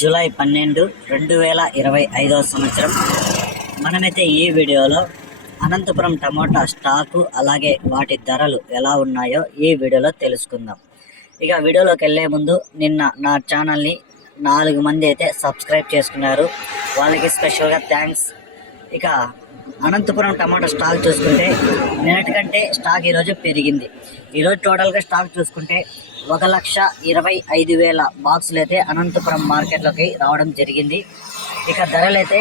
July పన్నెండు రెండు వేల ఇరవై ఐదవ సంవత్సరం. మనమైతే ఈ వీడియోలో అనంతపురం టమోటా స్టాకు అలాగే వాటి ధరలు ఎలా ఉన్నాయో ఈ వీడియోలో తెలుసుకుందాం. ఇక వీడియోలోకి వెళ్ళే ముందు నిన్న నా ఛానల్ని నాలుగు మంది అయితే సబ్స్క్రైబ్ చేసుకున్నారు. వాళ్ళకి స్పెషల్గా థ్యాంక్స్. ఇక అనంతపురం టమాటా స్టాక్ చూసుకుంటే నిన్నటి కంటే స్టాక్ ఈరోజు పెరిగింది. ఈరోజు టోటల్గా స్టాక్ చూసుకుంటే ఒక లక్ష ఇరవై ఐదు వేల బాక్సులు అయితే అనంతపురం మార్కెట్లోకి రావడం జరిగింది. ఇక ధరలు అయితే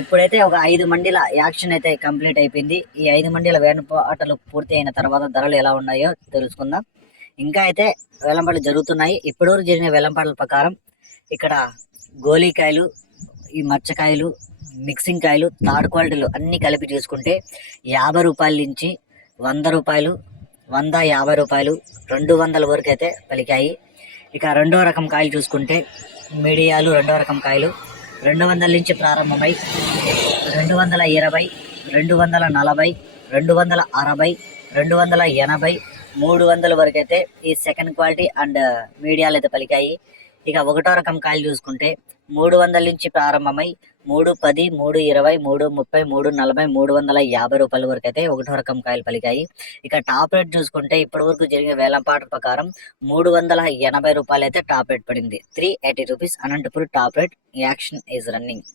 ఇప్పుడైతే ఒక ఐదు మండీల యాక్షన్ అయితే కంప్లీట్ అయిపోయింది. ఈ ఐదు మండీల వేణుపాటలు పూర్తి అయిన తర్వాత ధరలు ఎలా ఉన్నాయో తెలుసుకుందాం. ఇంకా అయితే వేలంపాటలు జరుగుతున్నాయి. ఇప్పటివరకు జరిగిన వేలంపాటల ప్రకారం ఇక్కడ గోలీకాయలు ఈ మచ్చకాయలు మిక్సింగ్ కాయలు థర్డ్ క్వాలిటీలు అన్నీ కలిపి చూసుకుంటే యాభై రూపాయల నుంచి వంద రూపాయలు వంద యాభై రూపాయలు రెండు వందల వరకు అయితే పలికాయి. ఇక రెండో రకం కాయలు చూసుకుంటే మీడియాలు రెండో రకం కాయలు. రెండు వందల నుంచి ప్రారంభమై రెండు వందల ఇరవై రెండు వందల నలభై రెండు వందల అరవై రెండు వందల ఎనభై మూడు వందల వరకు అయితే ఈ సెకండ్ క్వాలిటీ అండ్ మీడియాలు అయితే పలికాయి. ఇక ఒకటో రకం కాయలు చూసుకుంటే మూడు వందల నుంచి ప్రారంభమై మూడు పది మూడు ఇరవై మూడు ముప్పై మూడు నలభై మూడు వందల యాభై రూపాయల వరకు అయితే ఒకటో రకం కాయలు పలికాయి. ఇక టాప్ రేట్ చూసుకుంటే ఇప్పటి వరకు జరిగిన వేలంపాట ప్రకారం మూడు వందల ఎనభై రూపాయలు అయితే టాప్ రేట్ పడింది. Three eighty rupees Anantapuram top rate action is running.